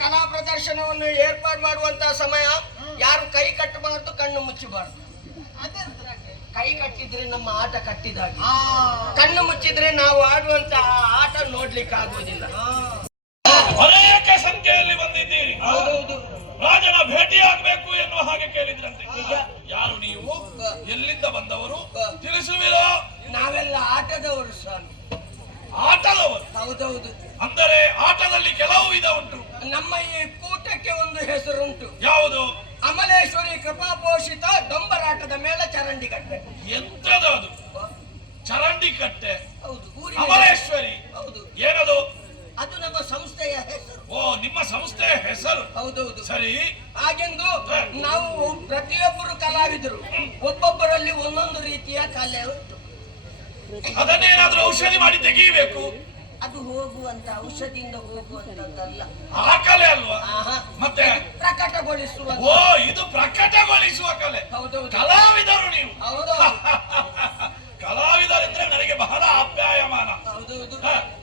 ಕಲಾ ಪ್ರದರ್ಶನವನ್ನು ಏರ್ಪಾಡು ಮಾಡುವಂತಹ ಸಮಯ. ಯಾರು ಕೈ ಕಟ್ಟಬಾರ್ದು, ಕಣ್ಣು ಮುಚ್ಚಬಾರ್ದು. ಕೈ ಕಟ್ಟಿದ್ರೆ ನಮ್ಮ ಆಟ ಕಟ್ಟಿದಾಗ, ಕಣ್ಣು ಮುಚ್ಚಿದ್ರೆ ನಾವು ಆಡುವಂತಹ ಆಟ ನೋಡ್ಲಿಕ್ಕೆ ಆಗುವುದಿಲ್ಲ. ಅನೇಕ ಸಂಖ್ಯೆಯಲ್ಲಿ ಬಂದಿದ್ದೀರಿ. ಹೌದೌದು. ರಾಜನ ಭೇಟಿಯಾಗಬೇಕು ಎನ್ನುವ ಹಾಗೆ ಕೇಳಿದ್ರಂತೆ. ಯಾರು ನೀವು? ಎಲ್ಲಿಂದ ಬಂದವರು ತಿಳಿಸುವಿರೋ? ನಾವೆಲ್ಲ ಆಟದವರು ಸ್ವಾಮಿ. ಆಟದವರು? ಹೌದೌದು. ಅಂದರೆ ಆಟದಲ್ಲಿ ಕೆಲವು ವಿಧ ಉಂಟು. ನಮ್ಮ ಈ ಕೂಟಕ್ಕೆ ಒಂದು ಹೆಸರುಂಟು. ಯಾವುದು? ಅಮಲೇಶ್ವರಿ ಕೃಪಾಪೋಷಿತ ಡೊಂಬರಾಟದ ಮೇಳ ಚರಂಡಿಕಟ್ಟೆ. ಎಂತದು ಅದು? ಚರಂಡಿಕಟ್ಟೆ? ಹೌದು. ಅಮಲೇಶ್ವರಿ? ಹೌದು. ಏನದು? ಅದು ನಮ್ಮ ಸಂಸ್ಥೆಯ ಹೆಸರು. ಓ, ನಿಮ್ಮ ಸಂಸ್ಥೆಯ ಹೆಸರು? ಹೌದೌದು. ಸರಿ. ಹಾಗೆಂದು ನಾವು ಪ್ರತಿಯೊಬ್ಬರು ಕಲಾವಿದರು ಒಬ್ಬೊಬ್ಬರಲ್ಲಿ ಒಂದೊಂದು ರೀತಿಯ ಕಲೆ ಉಂಟು. ಅದನ್ನೇನಾದ್ರೂ ಔಷಧಿ ಮಾಡಿ ತೆಗೀಬೇಕು. ಅದು ಹೋಗುವಂತ ಔಷಧಿಯಿಂದ ಹೋಗುವಂತದ್ದಲ್ಲ. ಆ ಕಲೆ ಅಲ್ವಾ? ಮತ್ತೆ ಪ್ರಕಟಗೊಳಿಸುವ. ಓ, ಇದು ಪ್ರಕಟಗೊಳಿಸುವ ಕಲೆ. ಹೌದೌದು. ಕಲಾವಿದರು ನೀವು? ಹೌದು. ಕಲಾವಿದರೆಂದ್ರೆ ನನಗೆ ಬಹಳ ಆಪ್ಯಾಯಮಾನ. ಹೌದೌದು.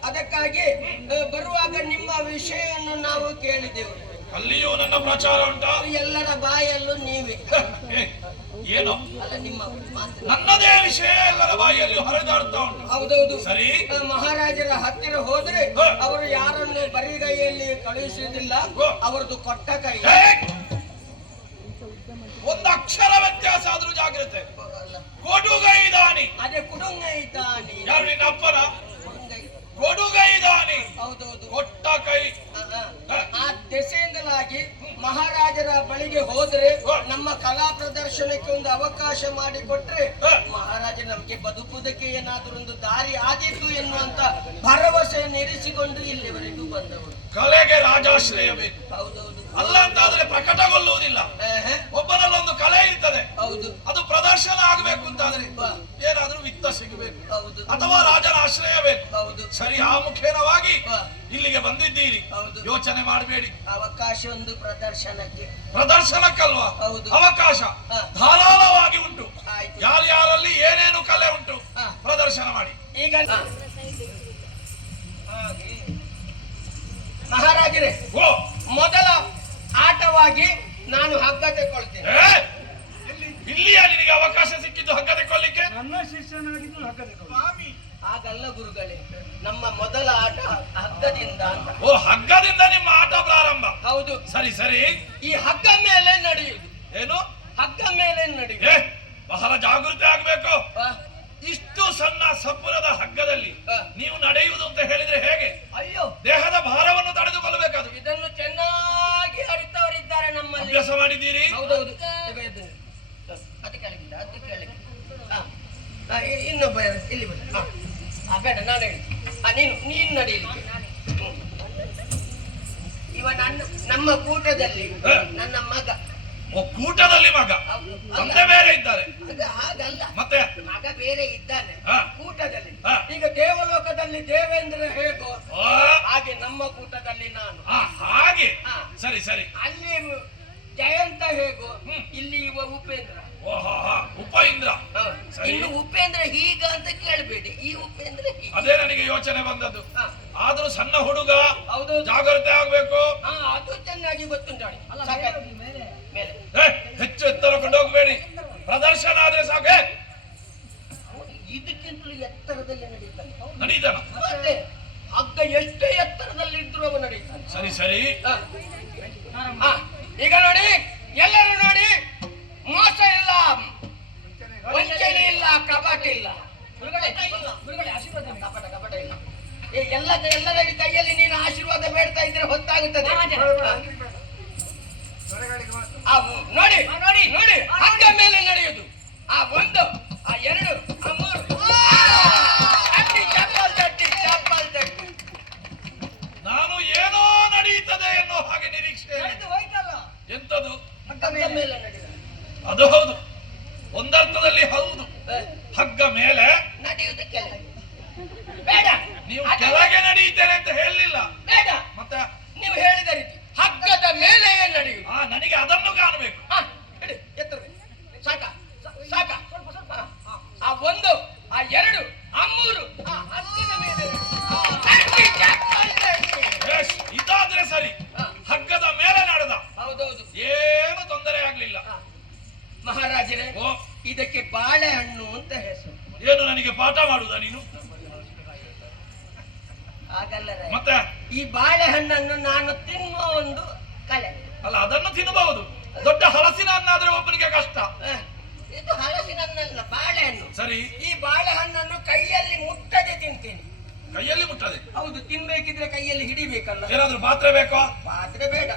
ಅದಕ್ಕಾಗಿ ಬರುವಾಗ ನಿಮ್ಮ ವಿಷಯವನ್ನು ನಾವು ಕೇಳಿದೆವು. ಅಲ್ಲಿಯೂ ನನ್ನ ಪ್ರಚಾರ ಉಂಟಾ? ಎಲ್ಲರ ಬಾಯಲ್ಲೂ ನೀವೇ. ಏನು? ಅಲ್ಲ, ನಿಮ್ಮ ನನ್ನದೇ ವಿಷಯ ಎಲ್ಲರ ಬಾಯಿಯಲ್ಲಿ ಹರಿದಾಡ್ತಾ ಉಂಟು. ಹೌದೌದು. ಸರಿ. ಮಹಾರಾಜರ ಹತ್ತಿರ ಹೋದ್ರೆ ಅವರು ಯಾರನ್ನು ಬರಿಗೈಯಲ್ಲಿ ಕಳುಹಿಸುವುದಿಲ್ಲ, ಅವರದ್ದು ಕೊಟ್ಟ ಕೈ. ಒಂದು ಅಕ್ಷರ ವ್ಯತ್ಯಾಸ ಆದ್ರೂ ಜಾಗ್ರತೆ. ಕೊಡುಗೈದಾನಿ. ಅದೇ ಕುಡುಂಗೈದಾನಿ. ಯಾರು? ನಿನ್ನ ಅಪ್ಪನ? ಕೊಡುಗೈದಾನಿ. ಹೌದೌದು. ಕೊಟ್ಟ ಕೈ. ಆ ದೆಸೆಯಿಂದಲಾಗಿ ಮಹಾರಾಜರ ಬಳಿಗೆ ಹೋದ್ರೆ ನಮ್ಮ ಕಲಾ ಪ್ರದರ್ಶನಕ್ಕೆ ಒಂದು ಅವಕಾಶ ಮಾಡಿಕೊಟ್ರೆ ಮಹಾರಾಜ ನಮ್ಗೆ ಬದುಕುವುದಕ್ಕೆ ಏನಾದ್ರೂ ಒಂದು ದಾರಿ ಆದೀತು ಎನ್ನುವಂತ ಭರವಸೆಯನ್ನು ಇರಿಸಿಕೊಂಡು ಇಲ್ಲಿವರೆಗೂ ಬಂದವರು. ಕಲೆಗೆ ರಾಜಾಶ್ರಯ ಬೇಕು. ಹೌದೌದು. ಅಲ್ಲ ಅಂತಾದ್ರೆ ಪ್ರಕಟಗೊಳ್ಳುವುದಿಲ್ಲ. ಒಬ್ಬನಲ್ಲೊಂದು ಕಲೆ ಇರ್ತದೆ. ಹೌದು. ಅದು ಪ್ರದರ್ಶನ ಆಗಬೇಕು ಅಂತಾದ್ರೆ ಏನಾದ್ರೂ ವಿತ್ತ ಸಿಗಬೇಕು. ಹೌದು. ಅಥವಾ ರಾಜನ ಆಶ್ರಯ ಬೇಕು. ಹೌದು. ಸರಿ. ಆ ಮುಖೇನವಾಗಿ ಇಲ್ಲಿಗೆ ಬಂದಿದ್ದೀರಿ. ಹೌದು. ಯೋಚನೆ ಮಾಡಬೇಡಿ. ಅವಕಾಶ ಒಂದು ಪ್ರದರ್ಶನಕ್ಕಲ್ವಾ? ಹೌದು. ಅವಕಾಶ ಧಾರಾಳವಾಗಿ ಉಂಟು. ಆಯ್ತು. ಯಾರ್ಯಾರಲ್ಲಿ ಏನೇನು ಕಲೆ ಉಂಟು ಪ್ರದರ್ಶನ ಮಾಡಿ. ಈಗ ಮಹಾರಾಜರೇ, ಮೊದಲ ಆಟವಾಗಿ ನಾನು ಹಗ್ಗ ತೆಕ್ಕೊಳ್ತೇನೆ. ಇಲ್ಲಿಯ ನಿನಗೆ ಅವಕಾಶ ಸಿಕ್ಕಿದ್ದು ಹಗ್ಗ ತೆಕ್ಕೊಳ್ಳಿಕ್ಕೆ? ನನ್ನ ಶಿಷ್ಯನಾಗಿದ್ದು ಹಗ್ಗ ತೆಕ್ಕೊಳ್ಳಿ. ಹಾಗಲ್ಲ ಗುರುಗಳೇ, ನಮ್ಮ ಮೊದಲ ಆಟ ಹಗ್ಗದಿಂದ ಅಂತ. ಓ, ಹಗ್ಗದಿಂದ ನಿಮ್ಮ ಆಟ ಪ್ರಾರಂಭ? ಹೌದು. ಸರಿ ಸರಿ. ಈ ಹಗ್ಗ ಮೇಲೆ ನಡೆಯುವುದು. ಏನು? ಹಗ್ಗ ಮೇಲೆ ನಡೆಯುವುದು. ಬಹಳ ಜಾಗೃತಿ ಆಗ್ಬೇಕು. ಇಷ್ಟು ಸಣ್ಣ ಸಪುರದ ಹಗ್ಗದಲ್ಲಿ ನೀವು ನಡೆಯುವುದು ಅಂತ ಹೇಳಿದ್ರೆ ಹೇಗೆ? ಅಯ್ಯೋ, ದೇಹದ ಭಾರವನ್ನು ತಡೆದುಕೊಳ್ಳಬೇಕಾದ್ರು. ಇದನ್ನು ಚೆನ್ನಾಗಿ ಅರಿತವರಿದ್ದಾರೆ ನಮ್ಮಲ್ಲಿ. ಅಭ್ಯಾಸ ಮಾಡಿದ್ದೀರಿ? ಹೌದೌದು. ಅದು ಕೆಳಗಿಲ್ಲ, ಅದು ಕೆಳಗೆ. ಇನ್ನೊಬ್ಬ ಇಲ್ಲಿ ಬನ್ನಿ. ಬೇಡ, ನಾನು ಹೇಳ್ತೀನಿ. ನೀನು ನಡೆಯಲಿಕ್ಕೆ. ಇವ ನಮ್ಮ ಕೂಟದಲ್ಲಿ ನನ್ನ ಮಗ. ಕೂಟದಲ್ಲಿ ಮಗ? ತಂದೆ ಬೇರೆ ಇದ್ದಾರೆ? ಹಾಗಲ್ಲ, ಮತ್ತೆ ಮಗ ಬೇರೆ ಇದ್ದಾನೆ ಕೂಟದಲ್ಲಿ. ಈಗ ದೇವಲೋಕದಲ್ಲಿ ದೇವೇಂದ್ರ ಹೇಗೋ ಹಾಗೆ ನಮ್ಮ ಕೂಟದಲ್ಲಿ ನಾನು. ಹಾಗೆ. ಸರಿ ಸರಿ. ಅಲ್ಲಿ ಜಯಂತ ಹೇಗೋ, ಇಲ್ಲಿ ಇವ ಉಪೇಂದ್ರ. ಉಪೇಂದ್ರ. ಇನ್ನು ಉಪೇಂದ್ರ ಹೀಗ ಅಂತ ಕೇಳಬೇಡಿ, ಈ ಉಪೇಂದ್ರ ಅದೇ ನನಗೆ ಯೋಚನೆ ಬಂದದ್ದು. ಆದ್ರೂ ಸಣ್ಣ ಹುಡುಗ. ಹೌದು. ಜಾಗ್ರತೆ ಆಗ್ಬೇಕು. ಅದು ಚೆನ್ನಾಗಿ ಗೊತ್ತುಂಟಾಡಿ. ಹೆಚ್ಚು ಎತ್ತರ ಕೊಂಡೋಗ್ಬೇಡಿ. ಪ್ರದರ್ಶನ ಆದ್ರೆ ಸಾಕೆ. ಇದಕ್ಕಿಂತಲೂ ಎತ್ತರದಲ್ಲಿ ನಡೀತಾನೆ. ನಡೀತಾನ? ಮತ್ತೆ ಹಗ್ಗ ಎಷ್ಟೇ ಎತ್ತರದಲ್ಲಿ ಇದ್ರು ಅವ ನಡೀತಾನೆ. ಸರಿ ಸರಿ. ಈಗ ನೋಡಿ, ಎಲ್ಲರೂ ನೋಡಿ, ಮೋಸ ಇಲ್ಲ, ವಂಚನೆ ಇಲ್ಲ, ಕಪಟ ಇಲ್ಲ. ಕಪಟ ಇಲ್ಲ. ಎಲ್ಲರ ಕೈಯಲ್ಲಿ ನೀನು ಆಶೀರ್ವಾದ ಬೇಡ್ತಾ ಇದ್ರೆ ಹೊತ್ತಾಗುತ್ತದೆ. ನೋಡಿ ನೋಡಿ ನೋಡಿ, ಹಗ್ಗ ಮೇಲೆ ನಡೆಯುವುದು. ಆ ಒಂದು, ಆ ಎರಡು, ಆ ಮೂರು. ಚಪ್ಪಲ್ ತಟ್ಟಿ. ನಾನು ಏನೋ ನಡೆಯುತ್ತದೆ ಎನ್ನೋ ಹಾಗೆ ನಿರೀಕ್ಷೆ. ಎಂತದು? ಹಗ್ಗ ಮೇಲೆ ನಡೆಯುವುದು. ಅದು ಹೌದು, ಒಂದರ್ಥದಲ್ಲಿ ಹೌದು. ಹಗ್ಗ ಮೇಲೆ ನಡೆಯುವುದು ಕೆಳಗೆ. ಬೇಡ, ನೀವು ಕೆಳಗೆ ನಡೆಯುತ್ತೇನೆ ಅಂತ ಹೇಳಲಿಲ್ಲ. ಬೇಡ, ಮತ್ತೆ ನೀವು ಹೇಳಿದ ರೀತಿ ಹಗ್ಗದ ಮೇಲೆ ನಡೆಯುವುದು. ನನಗೆ ಅದನ್ನು ಕಾಣಬೇಕು. ಎತ್ತರ ಸಾಕ ಸಾಕ. ಆ ಒಂದು, ಆ ಎರಡು, ಆ ಮೂರು, ಹಗ್ಗದ ಮೇಲೆ. ಇದಾದ್ರೆ ಸರಿ. ಹಗ್ಗ ಏನು ನನಗೆ ಪಾಠ ಮಾಡುವುದಾ ನೀನು? ಹಾಗಲ್ಲ ರಾಯ. ಮತ್ತೆ ಈ ಬಾಳೆಹಣ್ಣನ್ನು ನಾನು ತಿನ್ನುವ ಒಂದು ಕಲೆ. ಅಲ್ಲ, ಅದನ್ನು ತಿನ್ನಬಹುದು. ದೊಡ್ಡ ಹಲಸಿನ ಹಣ್ಣಾದ್ರೆ ಒಬ್ಬನಿಗೆ ಕಷ್ಟ. ಇದು ಹಲಸಿನ ಹಣ್ಣಲ್ಲ, ಬಾಳೆಹಣ್ಣು. ಸರಿ, ಈ ಬಾಳೆಹಣ್ಣನ್ನು ಕೈಯಲ್ಲಿ ಮುಟ್ಟದೆ ತಿಂತೀನಿ. ಕೈಯಲ್ಲಿ ಮುಟ್ಟದೆ? ಹೌದು, ತಿನ್ಬೇಕಿದ್ರೆ ಕೈಯಲ್ಲಿ ಹಿಡಿಬೇಕಲ್ಲ. ಏನಾದ್ರೂ ಪಾತ್ರೆ ಬೇಕೋ? ಪಾತ್ರೆ ಬೇಡ.